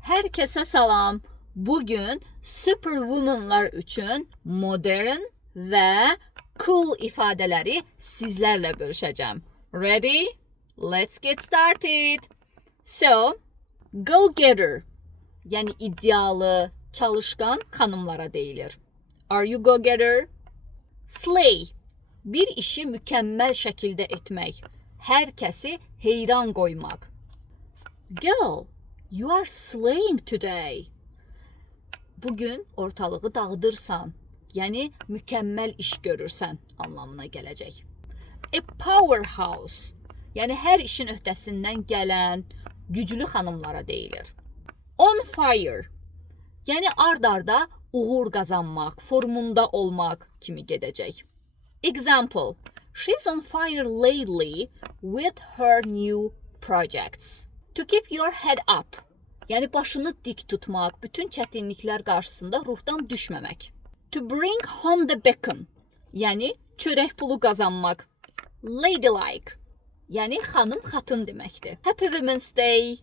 Herkese salam. Bugün superwomanlar üçün modern və cool ifadələri sizlərlə bölüşəcəm. Ready? Let's get started. So, go-getter, yəni iddialı, çalışqan xanımlara deyilir. Are you go-getter? Slay, bir işi mükəmməl şəkildə etmək, hər kəsi heyran qoymaq. Girl, you are slaying today. Bugün ortalığı dağıdırsan, yəni mükəmməl iş görürsən anlamına gələcək. A powerhouse, yəni hər işin öhdəsindən gələn güclü xanımlara deyilir. On fire, yəni ard-arda uğur qazanmaq, formunda olmaq kimi gedəcək. Example, she's on fire lately with her new projects. To keep your head up, yəni başını dik tutmaq, bütün çətinliklər qarşısında ruhdan düşməmək. To bring home the bacon, yəni çörək pulu qazanmaq. Ladylike, yəni xanım xatın deməkdir. Happy Women's Day.